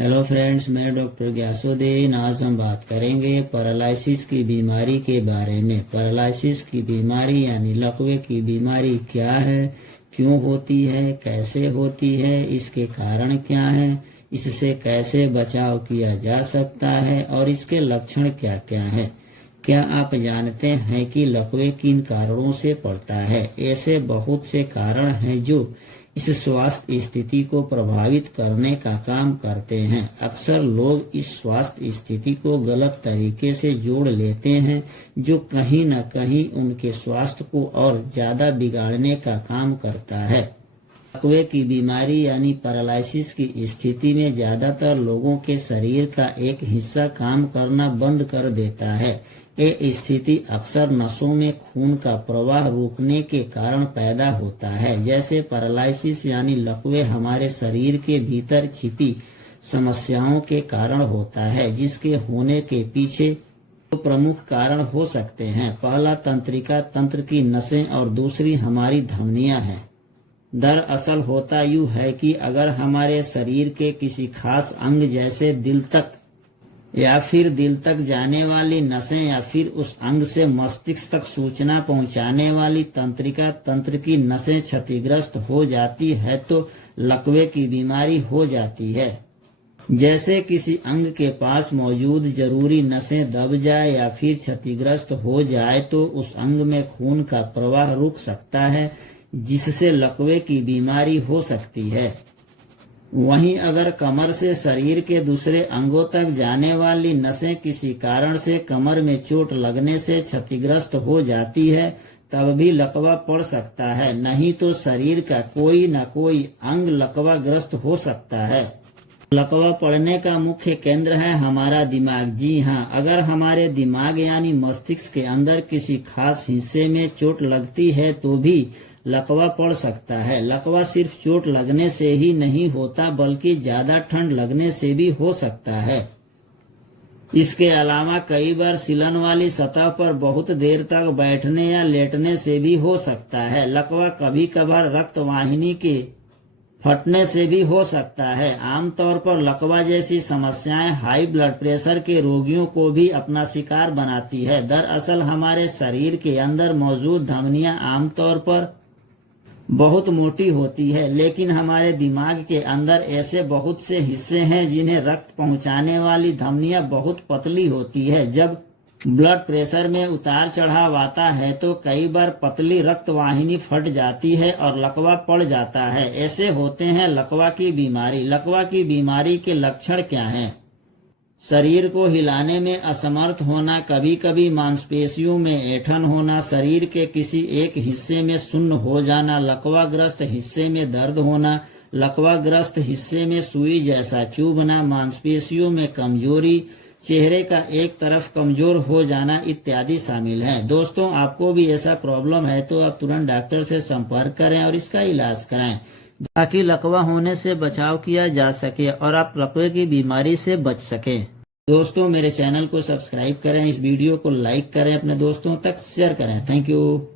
Hello friends, मैं doctor Ghiyasuddin. आज हम बात करेंगे पैरालिसिस की बीमारी के बारे में। पैरालिसिस की बीमारी यानी लकवे की बीमारी क्या है, क्यों होती है, कैसे होती है, इसके कारण क्या हैं, इससे कैसे बचाव किया जा सकता है और इसके लक्षण क्या क्या हैं। क्या आप जानते हैं कि लकवे किन कारणों से पड़ता है? ऐसे बहुत से कारण हैं जो इस स्वास्थ्य स्थिति को प्रभावित करने का काम करते हैं। अक्सर लोग इस स्वास्थ्य स्थिति को गलत तरीके से जोड़ लेते हैं, जो कहीं न कहीं उनके स्वास्थ्य को और ज्यादा बिगाड़ने का काम करता है। लकवे की बीमारी यानी पैरालिसिस की स्थिति में ज्यादातर लोगों के शरीर का एक हिस्सा काम करना बंद कर देता है। ये स्थिति अक्सर नसों में खून का प्रवाह रुकने के कारण पैदा होता है। जैसे पैरालिसिस यानी लकवे हमारे शरीर के भीतर छिपी समस्याओं के कारण होता है, जिसके होने के पीछे दो प्रमुख कारण हो सकते हैं। पहला तंत्रिका तंत्र की नसें और दूसरी हमारी धमनियां हैं। दरअसल होता यूं है कि अगर हमारे शरीर के किसी खास अंग जैसे दिल तक जाने वाली नसें या फिर उस अंग से मस्तिष्क तक सूचना पहुंचाने वाली तंत्रिका तंत्र की नसें क्षतिग्रस्त हो जाती है तो लकवे की बीमारी हो जाती है। जैसे किसी अंग के पास मौजूद जरूरी नसें दब जाए या फिर क्षतिग्रस्त हो जाए तो उस अंग में खून का प्रवाह रुक सकता है, जिससे लकवे की बीमारी हो सकती है। वहीं अगर कमर से शरीर के दूसरे अंगों तक जाने वाली नसें किसी कारण से कमर में चोट लगने से क्षतिग्रस्त हो जाती है, तब भी लकवा पड़ सकता है। नहीं तो शरीर का कोई न कोई अंग लकवाग्रस्त हो सकता है। लकवा पड़ने का मुख्य केंद्र है हमारा दिमाग। जी हाँ, अगर हमारे दिमाग यानी मस्तिष्क के अंदर किसी खास हिस्से में चोट लगती है तो भी लकवा पड़ सकता है। लकवा सिर्फ चोट लगने से ही नहीं होता, बल्कि ज्यादा ठंड लगने से भी हो सकता है। इसके अलावा कई बार सिलन वाली सतह पर बहुत देर तक बैठने या लेटने से भी हो सकता है। लकवा कभी कभार रक्त वाहिनी के फटने से भी हो सकता है। आमतौर पर लकवा जैसी समस्याएं हाई ब्लड प्रेशर के रोगियों को भी अपना शिकार बनाती है। दरअसल हमारे शरीर के अंदर मौजूद धमनियां आमतौर पर बहुत मोटी होती है, लेकिन हमारे दिमाग के अंदर ऐसे बहुत से हिस्से हैं जिन्हें रक्त पहुंचाने वाली धमनियां बहुत पतली होती है। जब ब्लड प्रेशर में उतार चढ़ाव आता है तो कई बार पतली रक्त वाहिनी फट जाती है और लकवा पड़ जाता है। ऐसे होते हैं लकवा की बीमारी। लकवा की बीमारी के लक्षण क्या हैं? शरीर को हिलाने में असमर्थ होना, कभी कभी मांसपेशियों में ऐंठन होना, शरीर के किसी एक हिस्से में सुन्न हो जाना, लकवाग्रस्त हिस्से में दर्द होना, लकवाग्रस्त हिस्से में सुई जैसा चुभना, मांसपेशियों में कमजोरी, चेहरे का एक तरफ कमजोर हो जाना इत्यादि शामिल हैं। दोस्तों, आपको भी ऐसा प्रॉब्लम है तो आप तुरंत डॉक्टर से संपर्क करें और इसका इलाज कराएं, ताकि लकवा होने से बचाव किया जा सके और आप लकवे की बीमारी से बच सकें। दोस्तों, मेरे चैनल को सब्सक्राइब करें, इस वीडियो को लाइक करें, अपने दोस्तों तक शेयर करें। Thank you.